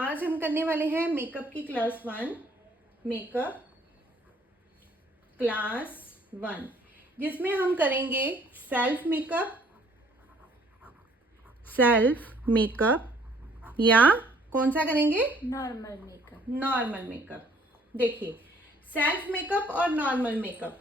आज हम करने वाले हैं मेकअप की क्लास 1, मेकअप क्लास 1, जिसमें हम करेंगे सेल्फ मेकअप या कौन सा करेंगे? Normal makeup. देखिए, सेल्फ मेकअप और नॉर्मल मेकअप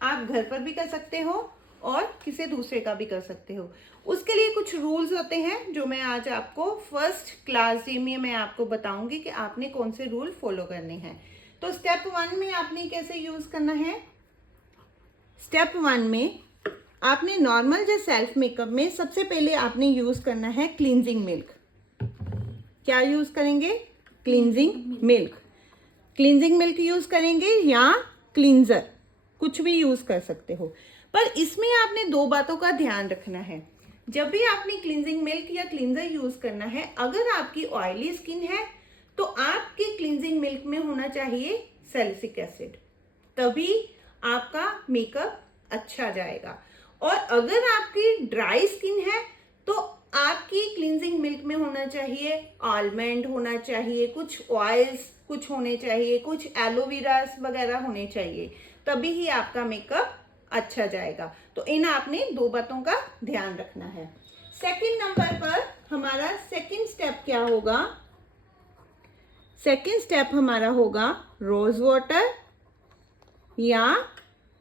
आप घर पर भी कर सकते हो और किसी दूसरे का भी कर सकते हो। उसके लिए कुछ रूल्स होते हैं जो मैं आज आपको फर्स्ट क्लास डे में मैं आपको बताऊंगी कि आपने कौन से रूल फॉलो करने हैं। तो स्टेप 1 में आपने कैसे यूज करना है? स्टेप 1 में आपने नॉर्मल जो सेल्फ मेकअप में सबसे पहले आपने यूज करना है क्लींजिंग मिल्क। क्या यूज करेंगे? Cleansing milk. Cleansing milk use करेंगे या क्लींजर, कुछ भी यूज कर सकते हो। पर इसमें आपने दो बातों का ध्यान रखना है। जब भी आपने क्लींजिंग मिल्क या क्लींजर यूज करना है, अगर आपकी ऑयली स्किन है तो आपकी क्लींजिंग मिल्क में होना चाहिए सैलिसिलिक एसिड, तभी आपका मेकअप अच्छा जाएगा। और अगर आपकी ड्राई स्किन है तो आपकी क्लींजिंग मिल्क में होना चाहिए आलमंड होना चाहिए, कुछ ऑयल्स कुछ होने चाहिए, कुछ एलोवेरा वगैरह होने चाहिए, तभी ही आपका मेकअप अच्छा जाएगा। तो इन आपने दो बातों का ध्यान रखना है। सेकंड नंबर पर हमारा सेकंड स्टेप क्या होगा? सेकंड स्टेप हमारा होगा रोज वाटर या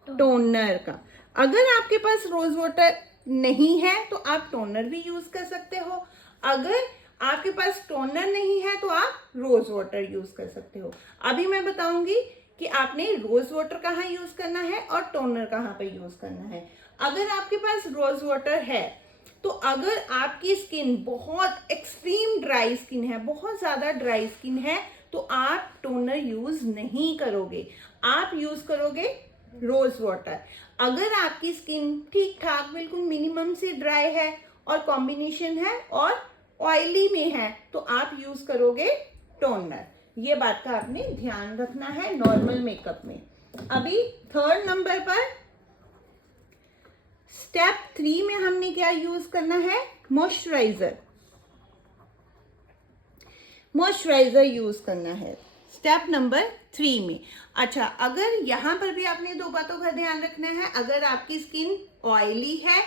टोनर का। अगर आपके पास रोज वाटर नहीं है तो आप टोनर भी यूज कर सकते हो। अगर आपके पास टोनर नहीं है तो आप रोज वाटर यूज कर सकते हो। अभी मैं बताऊंगी कि आपने रोज वाटर कहाँ यूज करना है और टोनर कहाँ पे यूज करना है। अगर आपके पास रोज वाटर है तो अगर आपकी स्किन बहुत एक्सट्रीम ड्राई स्किन है, बहुत ज्यादा ड्राई स्किन है, तो आप टोनर यूज नहीं करोगे, आप यूज करोगे रोज वाटर। अगर आपकी स्किन ठीक ठाक बिल्कुल मिनिमम से ड्राई है और कॉम्बिनेशन है और ऑयली में है तो आप यूज करोगे टोनर। ये बात का आपने ध्यान रखना है नॉर्मल मेकअप में। अभी थर्ड नंबर पर स्टेप 3 में हमने क्या यूज करना है? मॉइस्चराइजर। मॉइस्चराइजर यूज करना है स्टेप नंबर 3 में। अच्छा, अगर यहां पर भी आपने दो बातों का ध्यान रखना है। अगर आपकी स्किन ऑयली है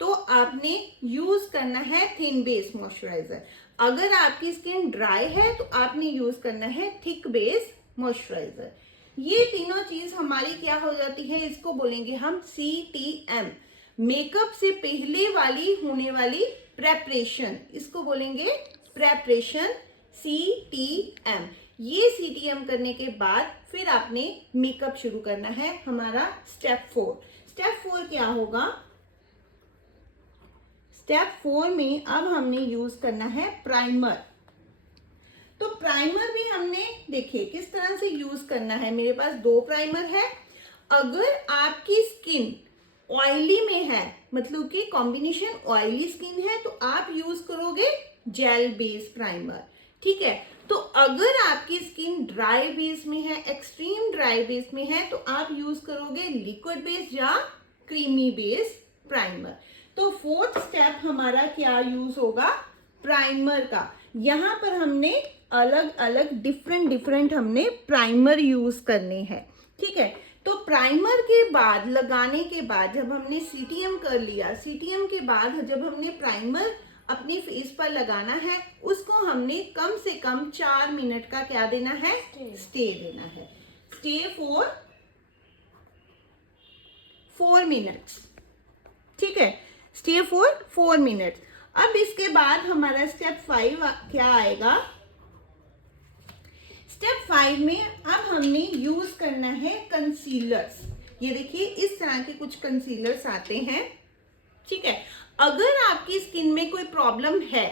तो आपने यूज करना है थिन बेस मॉइस्चराइजर। अगर आपकी स्किन ड्राई है तो आपने यूज करना है थिक बेस मॉइस्चराइजर। ये तीनों चीज हमारी क्या हो जाती है? इसको बोलेंगे हम CTM, मेकअप से पहले वाली होने वाली प्रेपरेशन, इसको बोलेंगे प्रेपरेशन CTM। ये CTM करने के बाद फिर आपने मेकअप शुरू करना है, हमारा स्टेप 4। स्टेप 4 क्या होगा? स्टेप 4 में अब हमने यूज करना है प्राइमर। तो प्राइमर भी हमने देखिए किस तरह से यूज करना है। मेरे पास दो प्राइमर है। अगर आपकी स्किन ऑयली में है, मतलब कि कॉम्बिनेशन ऑयली स्किन है, तो आप यूज करोगे जेल बेस प्राइमर, ठीक है। तो अगर आपकी स्किन ड्राई बेस में है, एक्सट्रीम ड्राई बेस में है, तो आप यूज करोगे लिक्विड बेस या क्रीमी बेस प्राइमर। तो फोर्थ स्टेप हमारा क्या यूज होगा? प्राइमर का। यहां पर हमने अलग अलग डिफरेंट हमने प्राइमर यूज करने हैं, ठीक है। तो प्राइमर के बाद लगाने के बाद जब हमने CTM कर लिया, CTM के बाद जब हमने प्राइमर अपनी फेस पर लगाना है, उसको हमने कम से कम 4 मिनट का क्या देना है? स्टे देना है। स्टे फॉर 4 मिनट्स, ठीक है। Stay for 4 minutes. अब इसके बाद हमारा स्टेप 5 क्या आएगा? स्टेप 5 में अब हमने यूज करना है कंसीलर्स। ये देखिए इस तरह के कुछ कंसीलर्स आते हैं, ठीक है। अगर आपकी स्किन में कोई प्रॉब्लम है,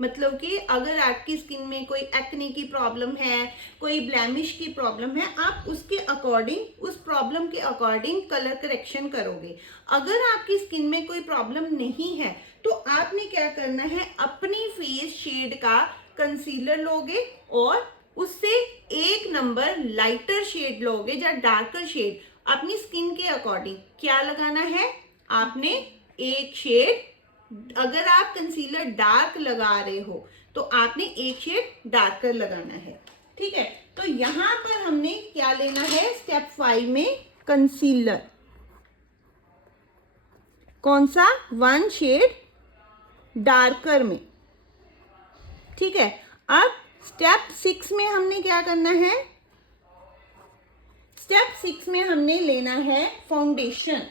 मतलब कि अगर आपकी स्किन में कोई एक्ने की प्रॉब्लम है, कोई ब्लैमिश की प्रॉब्लम है, आप उसके अकॉर्डिंग, उस प्रॉब्लम के अकॉर्डिंग कलर करेक्शन करोगे। अगर आपकी स्किन में कोई प्रॉब्लम नहीं है तो आपने क्या करना है? अपनी फेस शेड का कंसीलर लोगे और उससे एक नंबर लाइटर शेड लोगे या डार्कर शेड, अपनी स्किन के अकॉर्डिंग क्या लगाना है? आपने एक शेड, अगर आप कंसीलर डार्क लगा रहे हो तो आपने एक शेड डार्कर लगाना है। ठीक है, तो यहां पर हमने क्या लेना है, स्टेप 5 में कंसीलर। कौन सा, 1 शेड डार्कर में। ठीक है, अब स्टेप 6 में हमने क्या करना है, स्टेप 6 में हमने लेना है फाउंडेशन।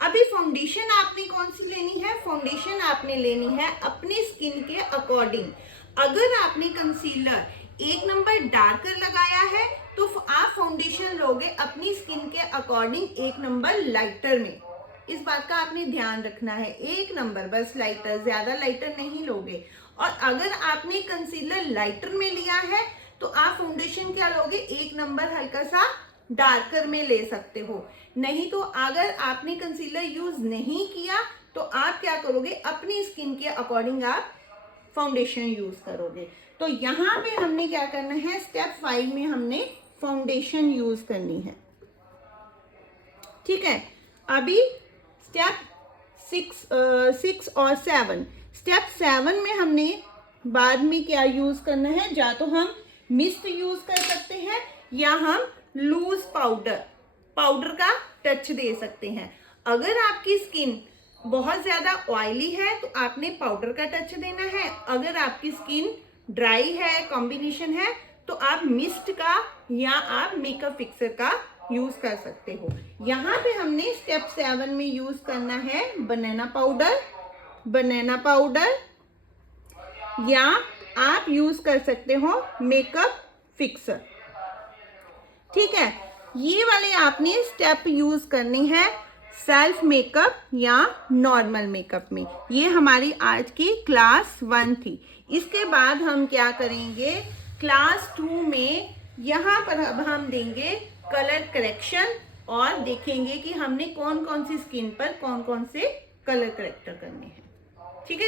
अभी फाउंडेशन आपने कौन सी लेनी है, फाउंडेशन आपने लेनी है अपनी स्किन के अकॉर्डिंग। अगर आपने कंसीलर 1 नंबर डार्कर लगाया है तो आप फाउंडेशन लोगे अपनी स्किन के अकॉर्डिंग 1 नंबर लाइटर में। इस बात का आपने ध्यान रखना है, 1 नंबर बस लाइटर, ज्यादा लाइटर नहीं लोगे। और अगर आपने कंसीलर लाइटर में लिया है तो आप फाउंडेशन क्या लोगे, 1 नंबर हल्का सा डार्कर में ले सकते हो। नहीं तो अगर आपने कंसीलर यूज नहीं किया तो आप क्या करोगे, अपनी स्किन के अकॉर्डिंग आप फाउंडेशन यूज करोगे। तो यहाँ पे हमने क्या करना है, स्टेप 5 में हमने फाउंडेशन यूज करनी है। ठीक है, अभी स्टेप 6 और 7, स्टेप 7 में हमने बाद में क्या यूज करना है, या तो हम मिस्ट यूज कर सकते हैं या हम लूज पाउडर का टच दे सकते हैं। अगर आपकी स्किन बहुत ज्यादा ऑयली है तो आपने पाउडर का टच देना है। अगर आपकी स्किन ड्राई है, कॉम्बिनेशन है, तो आप मिस्ट का या आप मेकअप फिक्सर का यूज कर सकते हो। यहाँ पे हमने स्टेप 7 में यूज करना है बनाना पाउडर, या आप यूज कर सकते हो मेकअप फिक्सर। ठीक है, ये वाले आपने स्टेप यूज करनी है सेल्फ मेकअप या नॉर्मल मेकअप में। ये हमारी आज की क्लास 1 थी। इसके बाद हम क्या करेंगे, क्लास 2 में यहाँ पर अब हम देंगे कलर करेक्शन और देखेंगे कि हमने कौन कौन सी स्किन पर कौन कौन से कलर करेक्टर करने हैं। ठीक है।